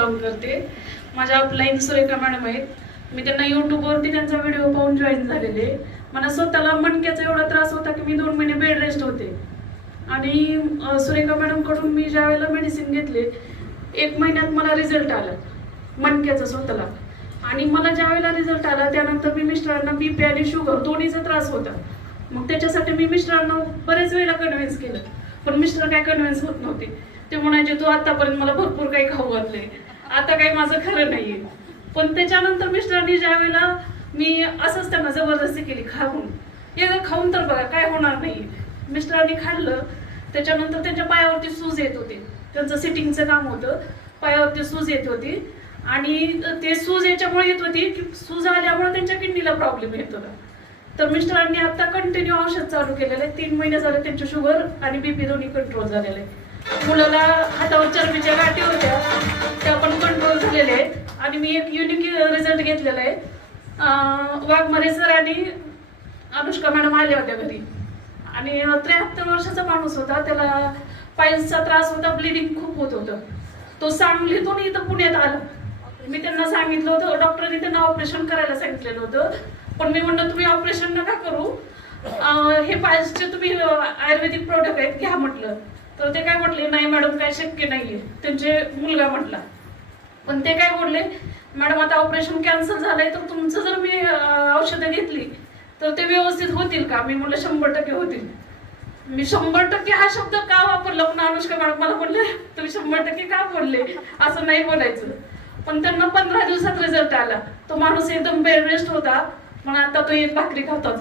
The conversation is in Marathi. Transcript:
बिलॉंग करते. माझ्या अपलाईन सुरेखा मॅडम आहेत. मी त्यांना यूट्यूबवरती त्यांचा व्हिडिओ पाहून जॉईन झालेले. मला स्वतःला मणक्याचा एवढा त्रास होता की मी 2 महिने बेड रेस्ट होते. आणि सुरेखा मॅडमकडून मी ज्या वेळेला मेडिसिन घेतले 1 महिन्यात मला रिझल्ट आला मणक्याचा स्वतःला. आणि मला ज्या वेळेला रिझल्ट आला त्यानंतर मी मिस्टरांना बीपी आणि शुगर दोन्हीचा त्रास होता. मग त्याच्यासाठी मी मिस्टरांना बरेच वेळेला कन्व्हिन्स केलं, पण मिस्टर काय कन्व्हिन्स होत नव्हते. ते म्हणायचे तू आतापर्यंत मला भरपूर काही खाऊ घातले, आता काही माझं खरं नाहीये. पण त्याच्यानंतर मिस्टरांनी ज्या वेळेला मी असंच त्यांना जबरदस्ती केली खाऊन, एकदा खाऊन तर बघा काय होणार नाही. मिस्टरांनी खाल्लं. त्याच्यानंतर त्यांच्या पायावरती सूज येत होती. त्यांचं सिटिंगचं काम होतं, पायावरती सूज येत होती. आणि ते सूज याच्यामुळे येत होती की सूज आल्यामुळे त्यांच्या किडनीला प्रॉब्लेम येत होता. तर मिस्टरांनी आता कंटिन्यू औषध चालू केलेलं आहे. 3 महिने झाले त्यांची शुगर आणि बीपी दोन्ही कंट्रोल झालेले आहे. मुलाला हातावर चरबीच्या गाठी होत्या, त्या पण कंट्रोल झालेल्या आहेत. आणि मी एक युनिक रिझल्ट घेतलेला आहे. वाघमारे सर आणि अनुष्का मॅडम आल्या होत्या घरी. आणि 73 वर्षाचा माणूस होता, त्याला पायल्सचा त्रास होता, ब्लिडिंग खूप होत होतं. तो सांगलीतून इथं पुण्यात आला. मी त्यांना सांगितलं होतं, डॉक्टरने त्यांना ऑपरेशन करायला सांगितलेलं होतं. पण मी म्हणलं तुम्ही ऑपरेशन नका करू, हे पायल्सचे तुम्ही आयुर्वेदिक प्रोडक्ट आहेत घ्या म्हटलं. तर ते काय म्हटले नाही मॅडम काय शक्य नाहीये, त्यांचे मुलगा म्हटला. पण ते काय बोलले मॅडम आता ऑपरेशन कॅन्सल झालंय तर तुमचं जर मी औषधं घेतली तर ते व्यवस्थित होतील का? मी म्हणलं 100% होतील. मी 100% हा शब्द का वापरला, पण अनुष्का मॅडम मला बोलले तुम्ही 100% का बोलले, असं नाही बोलायचं. पण त्यांना 15 दिवसात रिझल्ट आला. तो माणूस एकदम बेड रेस्ट होता, पण आता तो एक भाकरी खातात.